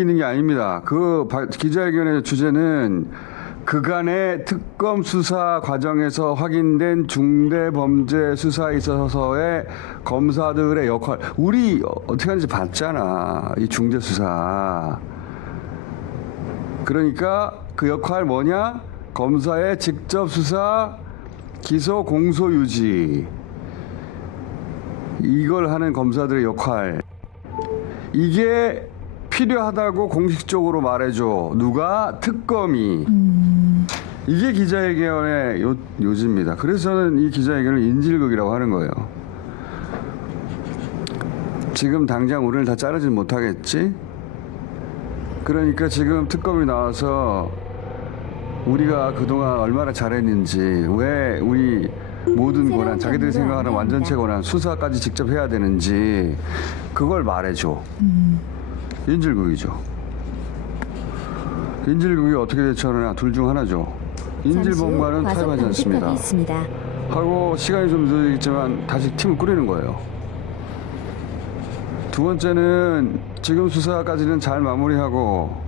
거기 있는 게 아닙니다. 그 기자회견의 주제는 그간의 특검 수사 과정에서 확인된 중대범죄 수사에 있어서의 검사들의 역할. 우리 어떻게 하는지 봤잖아. 이 중대수사. 그러니까 그 역할 뭐냐? 검사의 직접 수사, 기소, 공소 유지. 이걸 하는 검사들의 역할. 이게 필요하다고 공식적으로 말해줘. 누가? 특검이. 이게 기자회견의 요지입니다. 그래서 저는 이 기자회견을 인질극이라고 하는 거예요. 지금 당장 우리를 다 자르진 못하겠지? 그러니까 지금 특검이 나와서 우리가 그동안 얼마나 잘했는지, 왜 우리 모든 권한, 자기들이 생각하는 완전체 권한, 수사까지 직접 해야 되는지 그걸 말해줘. 인질극이죠. 인질극이 어떻게 대처하느냐, 둘 중 하나죠. 인질범과는 타협하지 않습니다. 하고 시간이 좀 늦었지만 다시 팀을 꾸리는 거예요. 두 번째는 지금 수사까지는 잘 마무리하고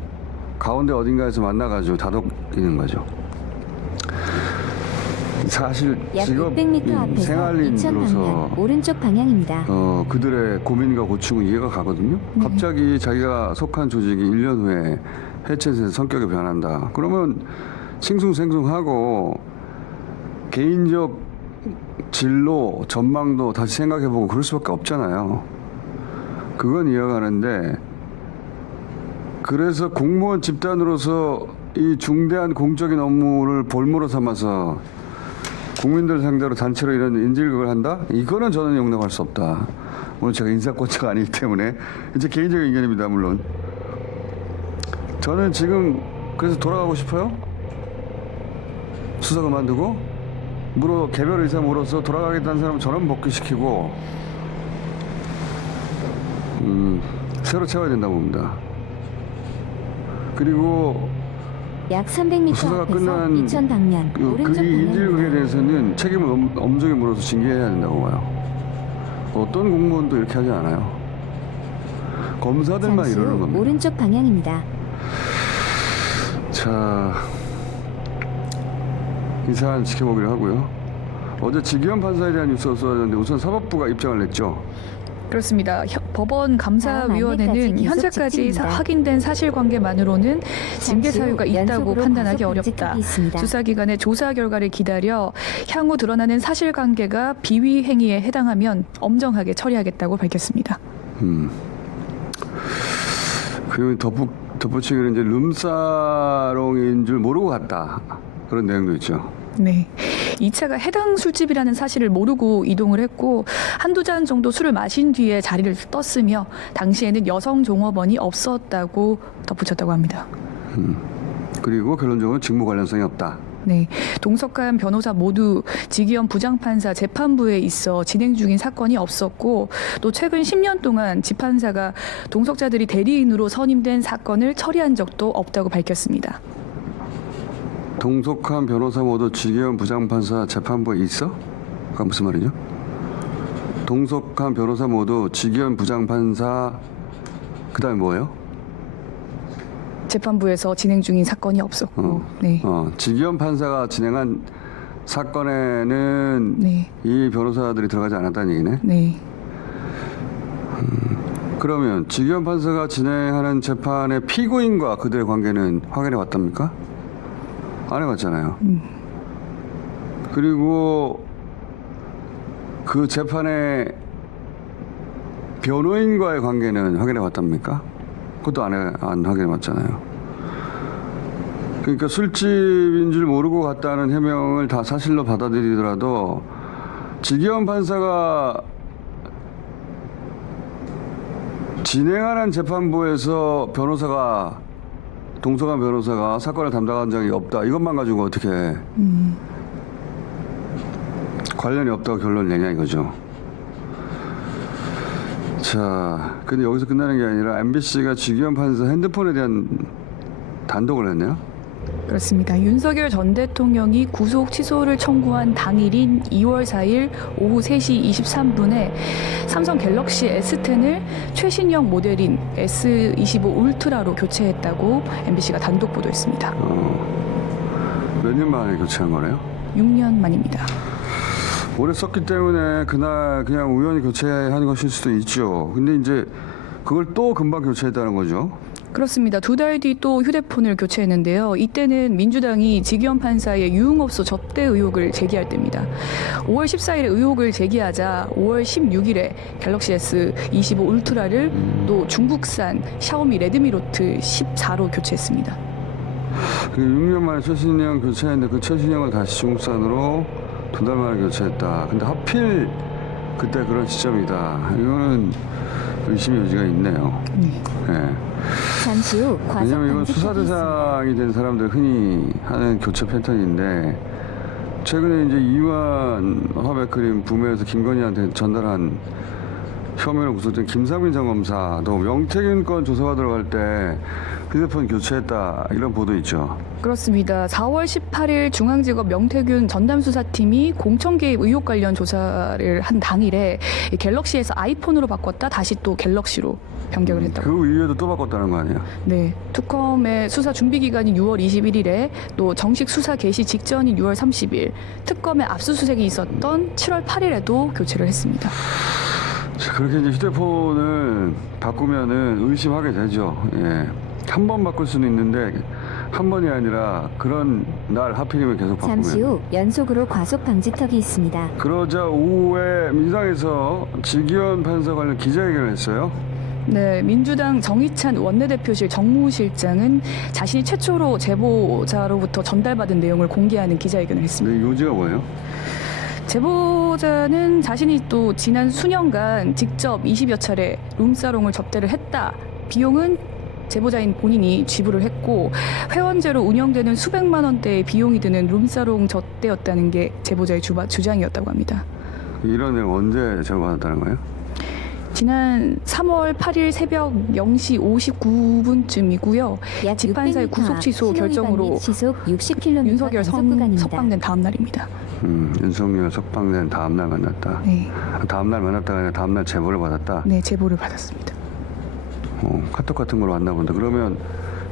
가운데 어딘가에서 만나가지고 다독이는 거죠. 사실 직업 생활인으로서 오른쪽 방향입니다. 그들의 고민과 고충은 이해가 가거든요. 갑자기 자기가 속한 조직이 1년 후에 해체돼서 성격이 변한다. 그러면 싱숭생숭하고 개인적 진로, 전망도 다시 생각해보고 그럴 수밖에 없잖아요. 그건 이해가는데, 그래서 공무원 집단으로서 이 중대한 공적인 업무를 볼모로 삼아서 국민들 상대로 단체로 이런 인질극을 한다? 이거는 저는 용납할 수 없다. 오늘 제가 인사권자가 아니기 때문에 이제 개인적인 의견입니다. 물론 저는 지금 그래서 돌아가고 싶어요. 수사 그만두고 개별 의사 물어서 돌아가겠다는 사람은 전원 복귀시키고 새로 채워야 된다고 봅니다. 그리고 약 300m 수사가 앞에서 끝난 이천 방면 오른쪽 그 인질극에 방향입니다. 대해서는 책임을 엄중히 물어서 징계해야 된다고 봐요. 어떤 공무원도 이렇게 하지 않아요. 검사들만 잠시 이러는 후 겁니다. 오른쪽 방향입니다. 자, 이 사안 지켜보기로 하고요. 어제 지기현 판사에 대한 뉴스가 쏟아졌는데 우선 사법부가 입장을 냈죠. 그렇습니다. 법원 감사위원회는 현재까지 확인된 사실관계만으로는 징계 사유가 있다고 판단하기 어렵다. 수사기관의 조사 결과를 기다려 향후 드러나는 사실관계가 비위 행위에 해당하면 엄정하게 처리하겠다고 밝혔습니다. 그리고 덧붙이기는 이제 룸사롱인 줄 모르고 갔다. 그런 내용도 있죠. 네. 이 차가 해당 술집이라는 사실을 모르고 이동을 했고 한두 잔 정도 술을 마신 뒤에 자리를 떴으며 당시에는 여성 종업원이 없었다고 덧붙였다고 합니다. 그리고 결론적으로 직무 관련성이 없다. 네, 동석한 변호사 모두 지기현 부장판사 재판부에 있어 진행 중인 사건이 없었고 또 최근 10년 동안 지판사가 동석자들이 대리인으로 선임된 사건을 처리한 적도 없다고 밝혔습니다. 동석한 변호사 모두 지기현 부장판사 재판부에 있어? 그건 무슨 말이죠? 동석한 변호사 모두 지기현 부장판사 그다음에 뭐예요? 재판부에서 진행 중인 사건이 없었고 네. 지기현 판사가 진행한 사건에는 네. 이 변호사들이 들어가지 않았다는 얘기네? 네. 그러면 지기현 판사가 진행하는 재판의 피고인과 그들의 관계는 확인해 왔답니까? 안 해봤잖아요. 그리고 그 재판의 변호인과의 관계는 확인해 봤답니까? 그것도 안 확인해 봤잖아요. 그러니까 술집인 줄 모르고 갔다는 해명을 다 사실로 받아들이더라도 지기현 판사가 진행하는 재판부에서 동석한 변호사가 사건을 담당한 적이 없다. 이것만 가지고 어떻게 관련이 없다고 결론을 내냐 이거죠. 자, 근데 여기서 끝나는 게 아니라 MBC가 지기현 판사 핸드폰에 대한 단독을 했네요. 그렇습니다. 윤석열 전 대통령이 구속 취소를 청구한 당일인 2월 4일 오후 3시 23분에 삼성 갤럭시 S10을 최신형 모델인 S25 울트라로 교체했다고 MBC가 단독 보도했습니다. 몇 년 만에 교체한 거네요? 6년 만입니다. 오래 썼기 때문에 그날 그냥 우연히 교체한 것일 수도 있죠. 근데 이제 그걸 또 금방 교체했다는 거죠. 그렇습니다. 2달 뒤 또 휴대폰을 교체했는데요. 이때는 민주당이 지기현 판사의 유흥업소 접대 의혹을 제기할 때입니다. 5월 14일에 의혹을 제기하자 5월 16일에 갤럭시 S25 울트라를 또 중국산 샤오미 레드미 노트 14로 교체했습니다. 6년 만에 최신형 교체했는데 그 최신형을 다시 중국산으로 2달 만에 교체했다. 근데 하필 그때 그런 시점이다. 이거는 의심의 여지가 있네요. 네. 잠시 후 과속 왜냐면 이건 방지 수사 턱이 있습니다. 대상이 된 사람들 흔히 하는 교체 패턴인데 최근에 이제 이완 화백크림 부매에서 김건희한테 전달한 혐의로 구속된 김상민 전 검사도 명태균 건 조사가 들어갈 때 휴대폰 교체했다 이런 보도 있죠. 그렇습니다. 4월 18일 중앙지검 명태균 전담수사팀이 공천 개입 의혹 관련 조사를 한 당일에 이 갤럭시에서 아이폰으로 바꿨다 다시 또 갤럭시로 변경을 했다고. 그 이후에도 또 바꿨다는 거 아니에요? 네, 특검의 수사 준비 기간인 6월 21일에 또 정식 수사 개시 직전인 6월 30일, 특검의 압수수색이 있었던 7월 8일에도 교체를 했습니다. 자, 그렇게 이제 휴대폰을 바꾸면은 의심하게 되죠. 예. 한 번 바꿀 수는 있는데 한 번이 아니라 그런 날 하필이면 계속 바꾸면. 잠시 후 연속으로 과속 방지 턱이 있습니다. 그러자 오후에 민주당에서 지기현 판사 관련 기자회견을 했어요. 네, 민주당 정의찬 원내대표실 정무실장은 자신이 최초로 제보자로부터 전달받은 내용을 공개하는 기자회견을 했습니다. 근데 요지가 뭐예요? 제보자는 자신이 또 지난 수년간 직접 20여 차례 룸사롱을 접대를 했다. 비용은 제보자인 본인이 지불을 했고 회원제로 운영되는 수백만 원대의 비용이 드는 룸사롱 접대였다는 게 제보자의 주장이었다고 합니다. 이런 내용 언제 제보받았다는 거예요? 지난 3월 8일 새벽 0시 59분쯤이고요. 약 재판사의 600m 구속 취소 신호 위반 결정으로 및 시속 60km 윤석열 단속 구간입니다. 석방된 다음 날입니다. 윤석열 석방된 다음 날 만났다. 네, 다음 날 만났다가 아니라 다음 날 제보를 받았다. 네 제보를 받았습니다. 카톡 같은 걸로 왔나 본다. 그러면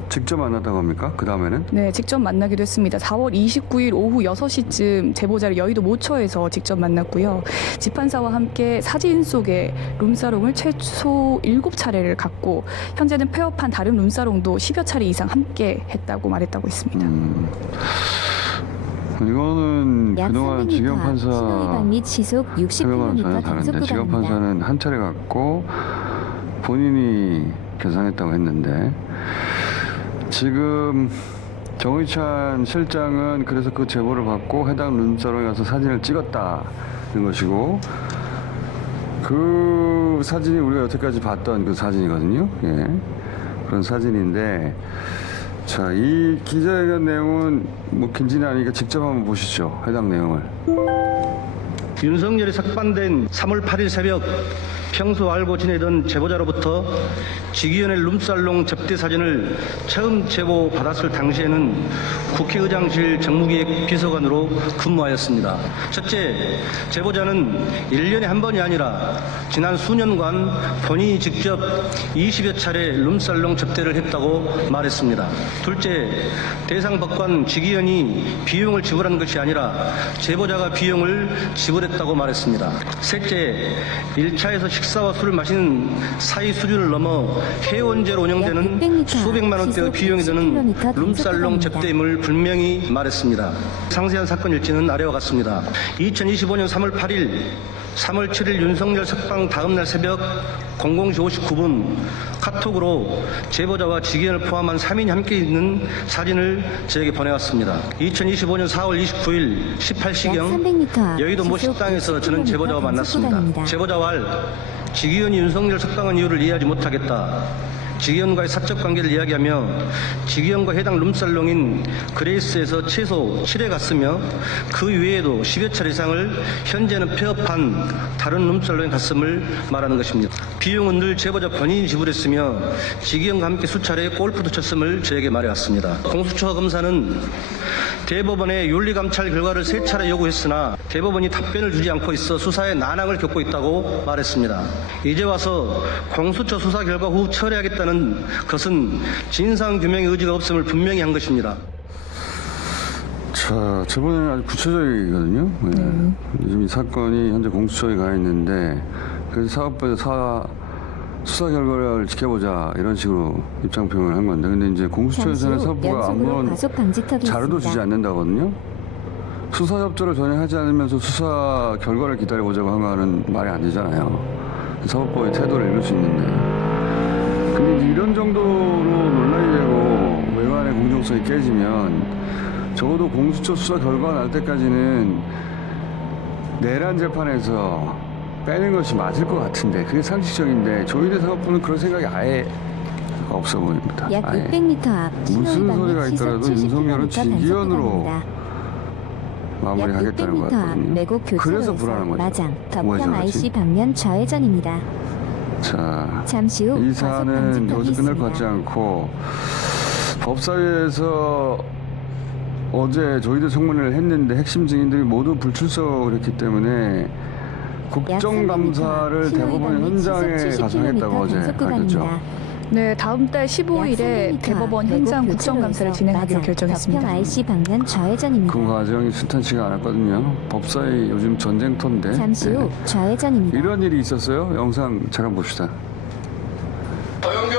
직접 만났다고 합니까? 그 다음에는? 네, 직접 만나기도 했습니다. 4월 29일 오후 6시쯤 제보자를 여의도 모처에서 직접 만났고요. 재판사와 함께 사진 속에 룸사롱을 최소 7차례를 갔고 현재는 폐업한 다른 룸사롱도 10여 차례 이상 함께 했다고 말했다고 했습니다. 이거는 약 그동안 300m 지경 판사 신호 위반 및 시속 생각과는 전혀 60km 단속 다른데 지경 구간입니다. 판사는 한 차례 갔고 본인이 계산했다고 했는데 지금 정의찬 실장은 그래서 그 제보를 받고 해당 룸사롱에 가서 사진을 찍었다는 것이고 그 사진이 우리가 여태까지 봤던 그 사진이거든요. 예. 그런 사진인데 자, 이 기자회견 내용은 뭐 긴지는 아니니까 직접 한번 보시죠. 해당 내용을. 윤석열이 석방된 3월 8일 새벽 평소 알고 지내던 제보자로부터 지기현의 룸살롱 접대 사진을 처음 제보받았을 당시에는 국회의장실 정무기획 비서관으로 근무하였습니다. 첫째, 제보자는 1년에 한 번이 아니라 지난 수년간 본인이 직접 20여 차례 룸살롱 접대를 했다고 말했습니다. 둘째, 대상 법관 지기현이 비용을 지불한 것이 아니라 제보자가 비용을 지불했다고 말했습니다. 셋째, 1차에서 식사와 술을 마시는 사이 수준을 넘어 회원제로 운영되는 약 600m, 수백만 원대의 시속 비용이 드는 60km 룸살롱 단속 접대임을 분명히 말했습니다. 상세한 사건 일지는 아래와 같습니다. 2025년 3월 8일, 3월 7일 윤석열 석방 다음날 새벽 00시 59분 카톡으로 제보자와 지기현을 포함한 3인이 함께 있는 사진을 저에게 보내왔습니다. 2025년 4월 29일 18시경 약 300m 앞 여의도 모 시속 식당에서 저는 60km 제보자와 단속 만났습니다. 구간입니다. 제보자와 지기현이 윤석열 석방한 이유를 이해하지 못하겠다. 직위원과의 사적 관계를 이야기하며 직위원과 해당 룸살롱인 그레이스에서 최소 7회 갔으며 그 외에도 10여 차례 이상을 현재는 폐업한 다른 룸살롱에 갔음을 말하는 것입니다. 비용은 늘 제보자 본인이 지불했으며 직위원과 함께 수차례 골프도 쳤음을 저에게 말해왔습니다. 공수처 검사는 대법원에 윤리감찰 결과를 3차례 요구했으나 대법원이 답변을 주지 않고 있어 수사에 난항을 겪고 있다고 말했습니다. 이제 와서 공수처 수사 결과 후 철회하겠다는 것은 진상규명의 의지가 없음을 분명히 한 것입니다. 자, 저번에는 아주 구체적이거든요. 네. 지금 이 사건이 현재 공수처에 가 있는데 그래서 사업부에서 수사 결과를 지켜보자 이런 식으로 입장 표명을 한 건데 근데 이제 공수처에서는 사업부가 아무런 자료도 주지 않는다거든요. 수사 협조를 전혀 하지 않으면서 수사 결과를 기다려보자고 하는 말이 안 되잖아요. 사법부의 태도를 읽을 수 있는데 근데 이제 이런 정도로 논란이 되고 외관의 공정성이 깨지면 적어도 공수처 수사 결과가 날 때까지는 내란 재판에서 빼는 것이 맞을 것 같은데 그게 상식적인데 조희대 사법부는 그런 생각이 아예 없어 보입니다. 약 아예. 600m 앞 무슨 소리가 있더라도 윤석열은 직위원으로 마무리하겠다는 것 같거든요. 매곡 그래서 교차로에서 불안한 거죠. 마장 덕평 오해서 IC 방면 좌회전입니다. 자, 잠시 후 이 과속 사안은 방지턱이 여기서 끝날 것 있습니다. 같지 않고 법사위에서 어제 조희대 청문회를 했는데 핵심 증인들이 모두 불출석을 했기 때문에 국정감사를 대법원 현장에 가서 하겠다고 어제 알렸죠. 네, 다음 달 15일에 대법원 현장 국정감사를 진행하기로 결정했습니다. 덕평 IC 방면 좌회전입니다. 그 과정이 순탄치가 않았거든요. 법사위 요즘 전쟁터인데. 잠시 후 네. 좌회전입니다. 이런 일이 있었어요. 영상 잠깐 봅시다. 허영교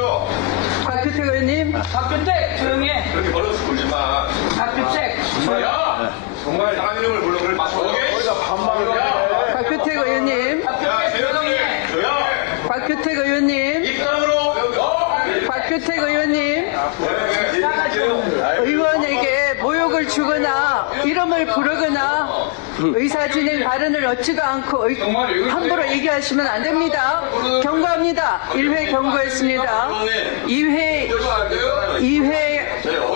박규택 의원님, 박규택 조용히 해 그렇게 버릇을 굴지 마 박규택, 야 정말 나간 이름을 불러 그걸 맞춰 거기다 반말을 해 박규택 의원님, 야 조용히 해 야 박규택 의원님, 입장으로 박규택 의원님, 의원에게 모욕을 주거나 이름을 부르거나 의사 진행 발언을 얻지도 않고 함부로 얘기하시면 안 됩니다. 경고합니다. 1회 경고했습니다. 2회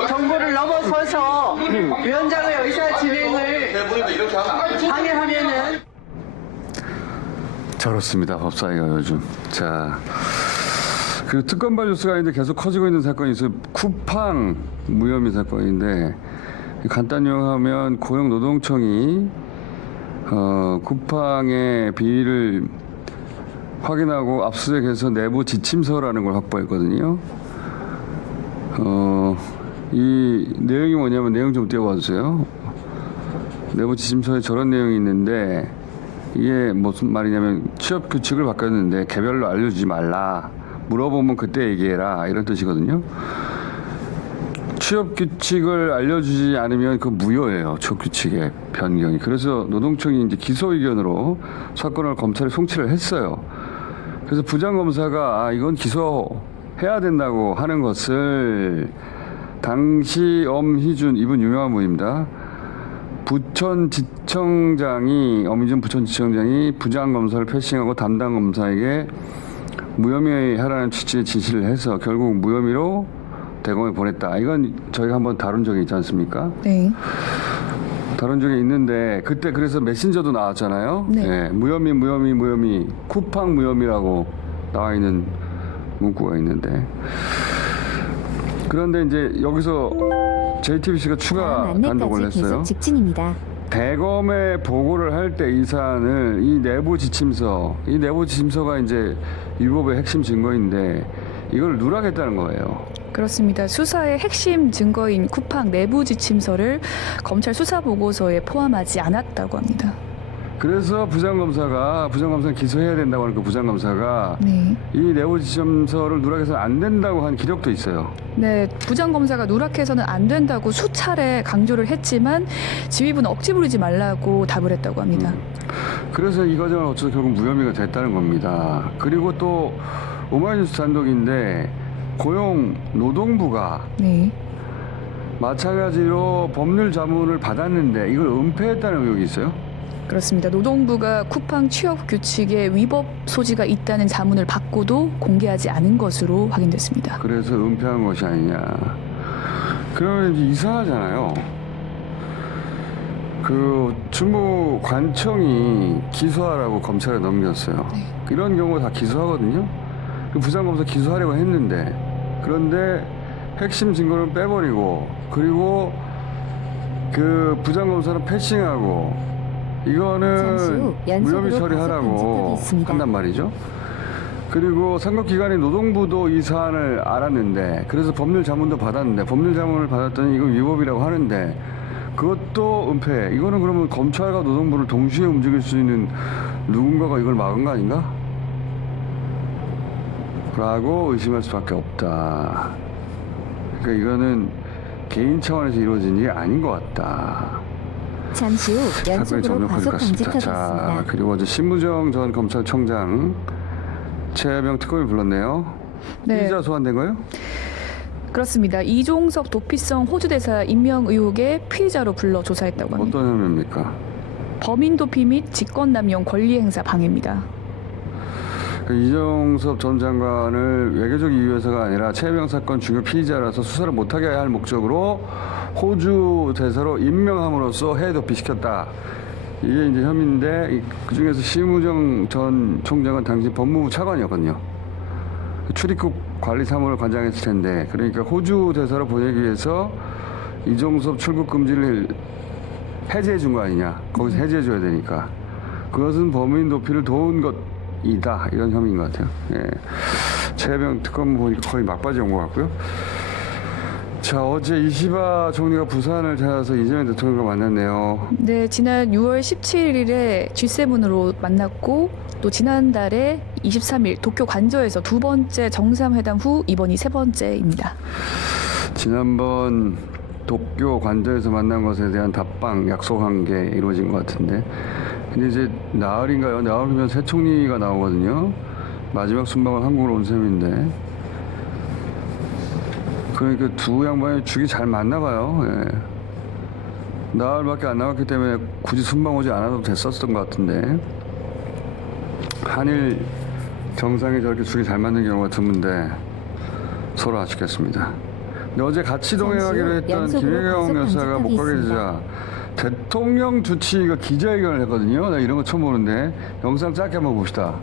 경고를 넘어서서 위원장의 의사 진행을 방해하면은 저렇습니다. 법사위가 요즘. 자, 그 특검발 뉴스가 있는데 계속 커지고 있는 사건이 있어요. 쿠팡 무혐의 사건인데 간단히 요약하면 고용노동청이 쿠팡의 비리를 확인하고 압수수색해서 내부 지침서라는 걸 확보했거든요. 이 내용이 뭐냐면 내용 좀 띄워봐 주세요. 내부 지침서에 저런 내용이 있는데 이게 무슨 말이냐면 취업 규칙을 바꿨는데 개별로 알려주지 말라. 물어보면 그때 얘기해라. 이런 뜻이거든요. 취업 규칙을 알려주지 않으면 그 무효예요. 취업 규칙의 변경이. 그래서 노동청이 이제 기소 의견으로 사건을 검찰에 송치를 했어요. 그래서 부장검사가 이건 기소해야 된다고 하는 것을 당시 엄희준 이분 유명한 분입니다. 엄희준 부천지청장이 부장검사를 패싱하고 담당검사에게 무혐의 하라는 취지의 지시를 해서 결국 무혐의로 대검에 보냈다. 이건 저희가 한번 다룬 적이 있지 않습니까? 네. 다룬 적이 있는데 그때 그래서 메신저도 나왔잖아요. 네. 무혐의 쿠팡 무혐의라고 나와 있는 문구가 있는데 그런데 이제 여기서 JTBC가 추가 단독을 안내까지 했어요. 계속 직진입니다. 대검에 보고를 할 때 이 사안을 이 내부 지침서가 이제 위법의 핵심 증거인데 이걸 누락했다는 거예요. 그렇습니다. 수사의 핵심 증거인 쿠팡 내부 지침서를 검찰 수사 보고서에 포함하지 않았다고 합니다. 그래서 부장검사는 기소해야 된다고 하는 그 부장검사가 네. 이 내부 지침서를 누락해서 안 된다고 한 기록도 있어요. 네, 부장검사가 누락해서는 안 된다고 수차례 강조를 했지만 지휘부는 억지 부리지 말라고 답을 했다고 합니다. 그래서 이 과정을 거쳐서 결국 무혐의가 됐다는 겁니다. 그리고 또 오마이뉴스 단독인데 고용노동부가 네. 마찬가지로 법률 자문을 받았는데 이걸 은폐했다는 의혹이 있어요. 그렇습니다. 노동부가 쿠팡 취업 규칙에 위법 소지가 있다는 자문을 받고도 공개하지 않은 것으로 확인됐습니다. 그래서 은폐한 것이 아니냐. 그러면 이제 이상하잖아요. 그 주무관청이 기소하라고 검찰에 넘겼어요. 네. 이런 경우 다 기소하거든요. 그 부장검사 기소하려고 했는데, 그런데 핵심 증거를 빼버리고, 그리고 그 부장검사는 패싱하고, 잠시 후 이거는 연속으로 무혐의 과속 처리하라고 방지턱이 있습니다. 한단 말이죠. 그리고 선거기간에 노동부도 이 사안을 알았는데, 그래서 법률 자문도 받았는데, 법률 자문을 받았더니 이거 위법이라고 하는데, 그것도 은폐. 이거는 그러면 검찰과 노동부를 동시에 움직일 수 있는 누군가가 이걸 막은 거 아닌가? 라고 의심할 수밖에 없다. 그러니까 이거는 개인 차원에서 이루어진 일이 아닌 것 같다. 잠시 후 사건이 연속으로 정리될 과속 것 같습니다. 방지턱이 자, 있습니다. 그리고 어제 신무정 전 검찰총장 최혜병 특검이 불렀네요. 네. 피의자 소환된 거예요? 그렇습니다. 이종섭 도피성 호주대사 임명 의혹의 피의자로 불러 조사했다고 합니다. 어떤 혐의입니까? 범인 도피 및 직권남용 권리행사 방해입니다. 그 이종섭 전 장관을 외교적 이유에서가 아니라 최혜병 사건 중요 피의자라서 수사를 못하게 할 목적으로 호주 대사로 임명함으로써 해외 도피시켰다. 이게 이제 혐의인데, 그 중에서 심우정 전 총장은 당시 법무부 차관이었거든요. 출입국 관리 사무를 관장했을 텐데, 그러니까 호주 대사로 보내기 위해서 이종섭 출국 금지를 해제해 준 거 아니냐. 거기서 해제해 줘야 되니까. 그것은 범인 도피를 도운 것이다. 이런 혐의인 것 같아요. 예. 최혜병 특검 보니까 거의 막바지 온 것 같고요. 자, 어제 이시바 총리가 부산을 찾아서 이재명 대통령과 만났네요. 네, 지난 6월 17일에 G7으로 만났고 또 지난달에 23일 도쿄 관저에서 두 번째 정상회담 후 이번이 세 번째입니다. 지난번 도쿄 관저에서 만난 것에 대한 답방 약속한 게 이루어진 것 같은데, 근데 이제 나흘인가요? 나흘이면 새 총리가 나오거든요. 마지막 순방은 한국으로 온 셈인데, 그러니까 두 양반이 죽이 잘 맞나 봐요. 예. 나흘밖에 안 남았기 때문에 굳이 순방 오지 않아도 됐었던 것 같은데, 한일 정상이 저렇게 죽이 잘 맞는 경우가 드문데 서로 아쉽겠습니다. 근데 어제 같이 동행하기로 했던 연속으로 김혜경 과속 여사가 못 가게 되자 대통령 주치의가 기자회견을 했거든요. 나 이런 거 처음 보는데 영상 짧게 한번 봅시다.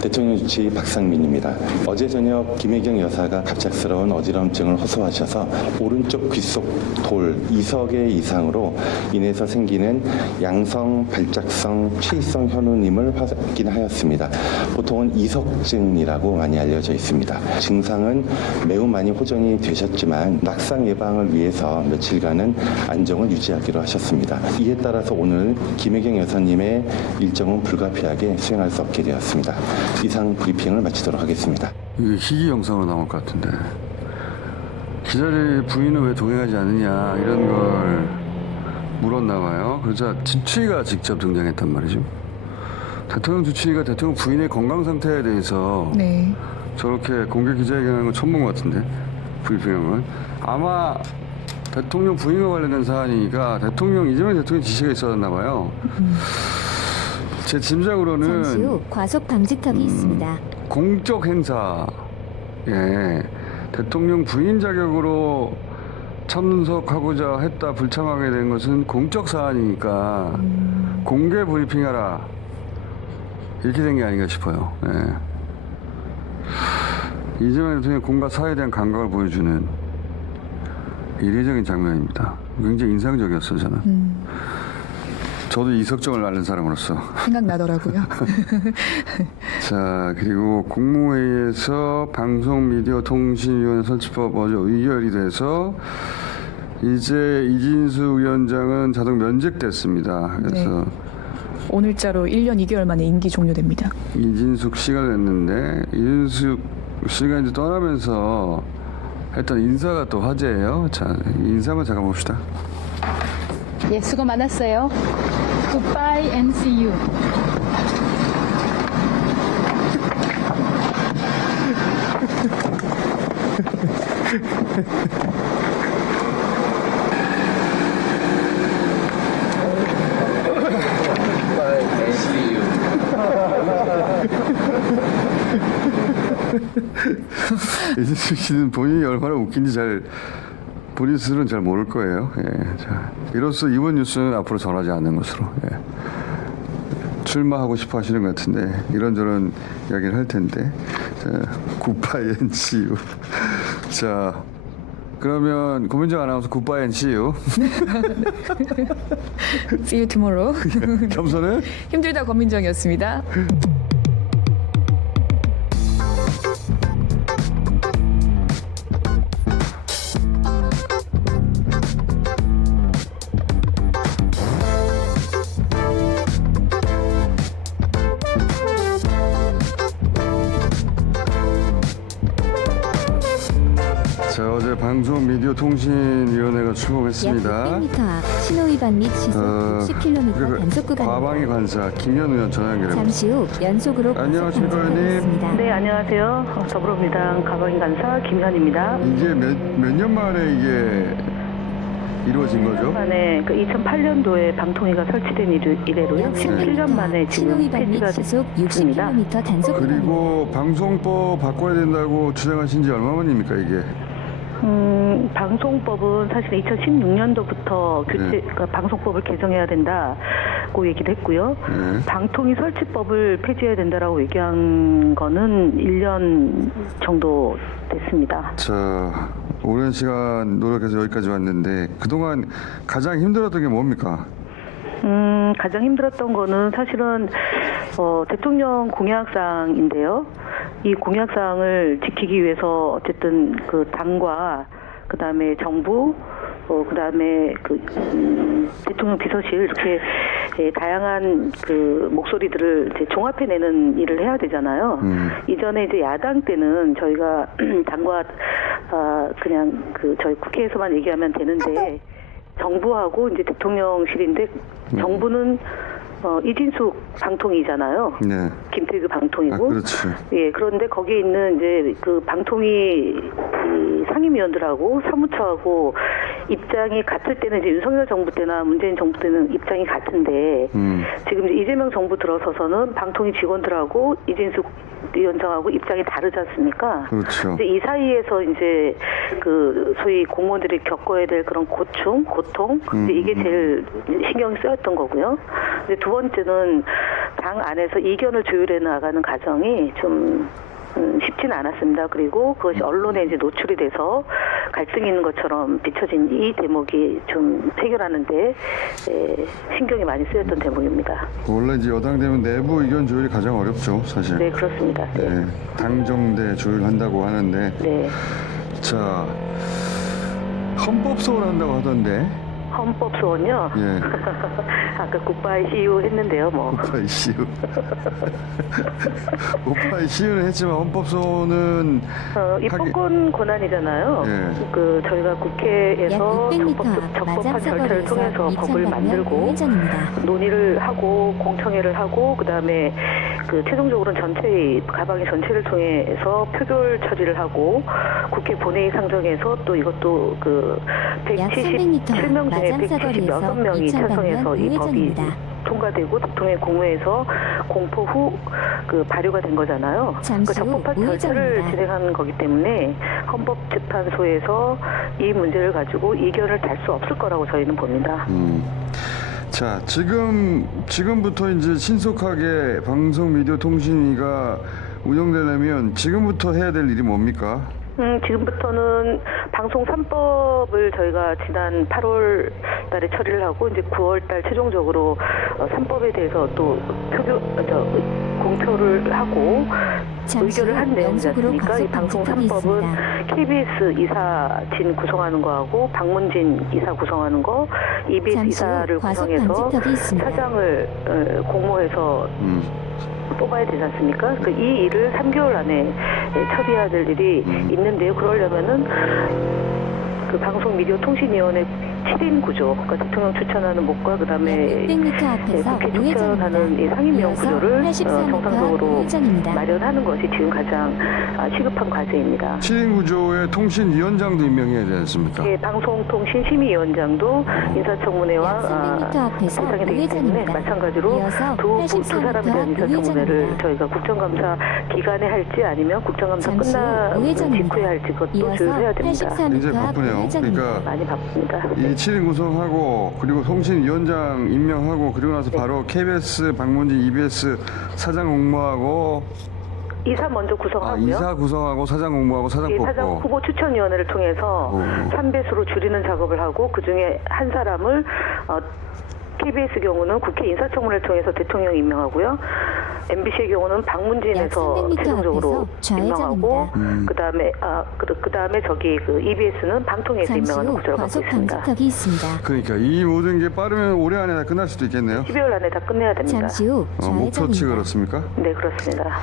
대통령 주치의 박상민입니다. 어제 저녁 김혜경 여사가 갑작스러운 어지럼증을 호소하셔서 오른쪽 귓속 돌 2석의 이상으로 인해서 생기는 양성 발작성 취성 현우님을 확인하였습니다. 보통은 이석증이라고 많이 알려져 있습니다. 증상은 매우 많이 호전이 되셨지만 낙상 예방을 위해서 며칠간은 안정을 유지하기로 하셨습니다. 이에 따라서 오늘 김혜경 여사님의 일정은 불가피하게 수행할 수 없게 되었습니다. 이상 브리핑을 마치도록 하겠습니다. 이게 희귀 영상으로 나올 것 같은데, 기자의 부인은 왜 동행하지 않느냐 이런 걸 물었나 봐요. 그러자 주치의가 직접 등장했단 말이죠. 대통령 주치의가 대통령 부인의 건강 상태에 대해서 네. 저렇게 공개 기자회견하는 건 처음 본 것 같은데, 브리핑한 건 아마 대통령 부인과 관련된 사안이니까 이재명 대통령 지시가 있었나 봐요. 제 짐작으로는 잠시 후 과속 방지턱이 있습니다. 공적 행사, 예, 대통령 부인 자격으로 참석하고자 했다 불참하게 된 것은 공적 사안이니까 공개 브리핑하라 이렇게 된 게 아닌가 싶어요. 예. 이재명 대통령의 공과 사회에 대한 감각을 보여주는 이례적인 장면입니다. 굉장히 인상적이었어요, 저는. 저도 이석정을 앓는 사람으로서. 생각나더라고요. 자, 그리고 국무회의에서 방송미디어통신위원회 설치법 어제 의결이 돼서 이제 이진숙 위원장은 자동 면직됐습니다. 그래서 네. 오늘자로 1년 2개월 만에 임기 종료됩니다. 이진숙 씨가 됐는데, 이진숙 씨가 이제 떠나면서 했던 인사가 또 화제예요. 자, 인사만 잠깐 봅시다. 예, 수고 많았어요. Goodbye and see you. 이진숙 씨는 본인이 얼마나 웃긴지 본인 스스로는 잘 모를 거예요. 예, 자, 이로써 이번 뉴스는 앞으로 전하지 않는 것으로. 예. 출마하고 싶어 하시는 것 같은데 이런저런 이야기를 할 텐데. 자, 굿바이 앤 시유. 자, 그러면 고민정 아나운서 굿바이 앤 시유. See you tomorrow. 겸손은 힘들다 권민정이었습니다. 자, 어제 방송미디어통신위원회가 출범했습니다. 약 600m 앞 신호위반 및 시속 60km 단속 구간. 과방위 관사 김현 의원 전화 연결해봅니다. 잠시 후 연속으로 과속 안녕하십니까, 의원님. 방지턱이 있습니다. 네, 안녕하세요. 더불어민주당 가방위 간사 김현입니다. 이게 몇 년 만에 이게 이루어진 거죠? 만에 그 2008년도에 방통위가 설치된 이래로요. 약 17년 만에 지금 신호위반 및 폐지가 시속 됐습니다. 60km 단속 구간. 그리고 방송법 바꿔야 된다고 주장하신 지 얼마 만입니까 이게? 방송법은 사실 2016년도부터 그러니까 방송법을 개정해야 된다고 얘기를 했고요. 네. 방통위 설치법을 폐지해야 된다라고 얘기한 거는 1년 정도 됐습니다. 자, 오랜 시간 노력해서 여기까지 왔는데 그동안 가장 힘들었던 게 뭡니까? 가장 힘들었던 거는 사실은 대통령 공약사항인데요. 이 공약사항을 지키기 위해서 어쨌든 그 당과 그다음에 정부 그다음에 대통령 비서실 이렇게 다양한 그 목소리들을 이제 종합해내는 일을 해야 되잖아요. 이전에 이제 야당 때는 저희가 당과 그냥 저희 국회에서만 얘기하면 되는데 정부하고 이제 대통령실인데 정부는 이진숙 방통위잖아요. 네. 김태규 방통위고. 아, 그렇지. 예, 그런데 거기에 있는 이제 그 방통위 이 상임위원들하고 사무처하고 입장이 같을 때는 이제 윤석열 정부 때나 문재인 정부 때는 입장이 같은데 지금 이제 이재명 정부 들어서서는 방통위 직원들하고 이진숙 위원장하고 입장이 다르지 않습니까? 그렇죠. 이제 이 사이에서 이제 그 소위 공무원들이 겪어야 될 그런 고충, 고통, 이제 이게 제일 신경이 쓰였던 거고요. 이제 두 번째는 당 안에서 이견을 조율해 나가는 과정이 좀 쉽지는 않았습니다. 그리고 그것이 언론에 이제 노출이 돼서 갈등이 있는 것처럼 비춰진 이 대목이 좀 해결하는데 신경이 많이 쓰였던 대목입니다. 원래 이제 여당 되면 내부 의견 조율이 가장 어렵죠, 사실. 네, 그렇습니다. 네. 당정대 조율한다고 하는데. 네. 자, 헌법 소원한다고 하던데. 헌법 소원요? 예. 아까 굿바이 시유 했는데요, 뭐. 오빠의 시유. 오빠의 시유는 했지만 헌법 소원은 입법권 권한이잖아요. 예. 그 저희가 국회에서 약 600m 앞 적법한 절차를 마장사거리에서 통해서 법을 2차 방면 만들고 우회전입니다. 논의를 하고 공청회를 하고 그다음에 그 최종적으로는 전체의 가방위 전체를 통해서 표결 처리를 하고 국회 본회의 상정해서 또 이것도 그 약 300m 177명 중에 마장사거리에서 176명이 2차 찬성해서 방면 이 법이 우회전입니다. 통과되고 대통령 공무회에서 공포 후 그 발효가 된 거잖아요. 잠시 후 적법한 절차를 우회전입니다. 진행하는 거기 때문에 헌법재판소에서 이 문제를 가지고 이견을 달 수 없을 거라고 저희는 봅니다. 자, 지금부터 이제 신속하게 방송미디어통신위가 운영되려면 지금부터 해야 될 일이 뭡니까? 지금부터는 방송 3법을 저희가 지난 8월 달에 처리를 하고 이제 9월 달 최종적으로 3법에 대해서 또 공표를 하고 의결을 한 내용이지 않습니까? 이 방송 3법은 KBS 이사진 구성하는 거하고 방문진 이사 구성하는 거, EBS 이사를 구성해서 사장을 공모해서 뽑아야 되지 않습니까? 이 일을 3개월 안에 처리해야 될 일이 있는데요. 그러려면은 그 방송미디어통신위원회 7인 구조, 그러니까 대통령 추천하는 목과 그다음에 600m 앞에서 국회 우회전입니다. 추천하는 이 상임위원 이어서 구조를 84m 정상적으로 우회전입니다. 마련하는 것이 지금 가장 시급한 과제입니다. 7인 구조의 통신위원장도 임명해야 되지 않습니까? 예, 방송통신심의위원장도 인사청문회와 약 300m 앞에서 대상이 되기 때문에 우회전입니다. 마찬가지로 이어서 두 사람에 대한 인사청문회를 우회전입니다. 저희가 국정감사 기간에 할지 아니면 국정감사 잠시 후 끝나 우회전입니다. 직후에 할지 그것도 이어서 조율해야 됩니다. 84m 굉장히 앞 바쁘네요. 우회전입니다. 그러니까 많이 바쁩니다. 이 7인 구성하고 그리고 통신위원장 임명하고 그리고 나서 바로 KBS 방문진 EBS 사장 공모하고 이사 먼저 구성하고요. 이사 구성하고 사장 공모하고 사장 예, 사장 뽑고 후보 추천위원회를 통해서 3배수로 줄이는 작업을 하고 그중에 한 사람을 KBS 경우는 국회 인사청문회를 통해서 대통령 임명하고요. MBC의 경우는 방문진에서 약 300m 최종적으로 앞에서 임명하고 그다음에 저기 EBS는 방통위에서 잠시 임명하는 후 구조를 갖고 과속 있습니다. 방지턱이 있습니다. 그러니까 이 모든 게 빠르면 올해 안에 다 끝날 수도 있겠네요. 12월 안에 다 끝내야 됩니다. 잠시 후 목표치 좌회전입니다. 그렇습니까? 네, 그렇습니다.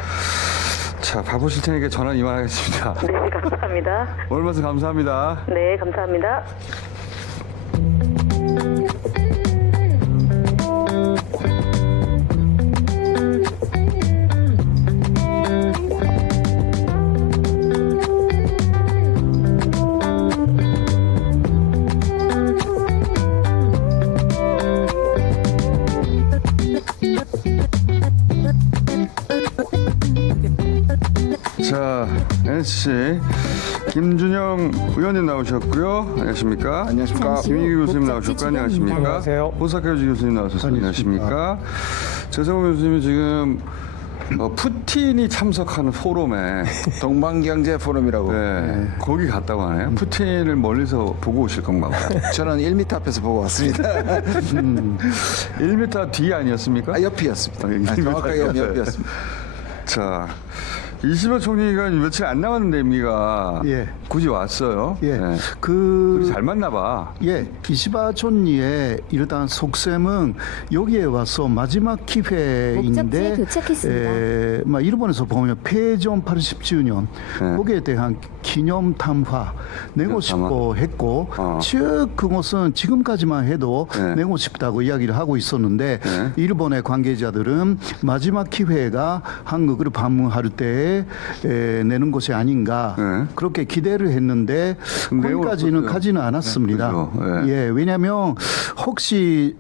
자, 바쁘실 테니까 전화 이만하겠습니다. 네, 감사합니다. 오늘 말씀 감사합니다. 네, 감사합니다. 자, NSC 김준영 의원님 나오셨고요. 안녕하십니까? 안녕하십니까? 잠시 후 김인규 교수님 목적지 나오셨고 지점입니다. 안녕하십니까? 안녕하세요. 호사카유지 교수님 나오셨습니다. 안녕하십니까? 최성호 교수님이 지금 푸틴이 참석하는 포럼에 동방경제 포럼이라고. 네, 거기 갔다고 하네요. 푸틴을 멀리서 보고 오실 건가 봐요. 저는 1m 앞에서 보고 왔습니다. 1m 뒤 아니었습니까? 옆이었습니다. 아, 1m 정확하게 옆에. 옆이었습니다. 자, 이시바 총리가 며칠 안 남았는데 입니까? 예. 굳이 왔어요. 예, 네. 그 둘이 잘 맞나 봐. 예, 이시바 존리의 일단 속셈은 여기에 와서 마지막 기회인데, 목적지에 도착했습니다. 일본에서 보면 폐전 80주년 네. 거기에 대한 기념 담화 내고 싶고 했고, 즉 그것은 지금까지만 해도 네. 내고 싶다고 이야기를 하고 있었는데, 네. 일본의 관계자들은 마지막 기회가 한국을 방문할 때 내는 것이 아닌가 네. 그렇게 기대를 했는데 내용을 거기까지는 그렇죠. 가지는 않았습니다. 네, 그렇죠. 네. 예, 왜냐하면 혹시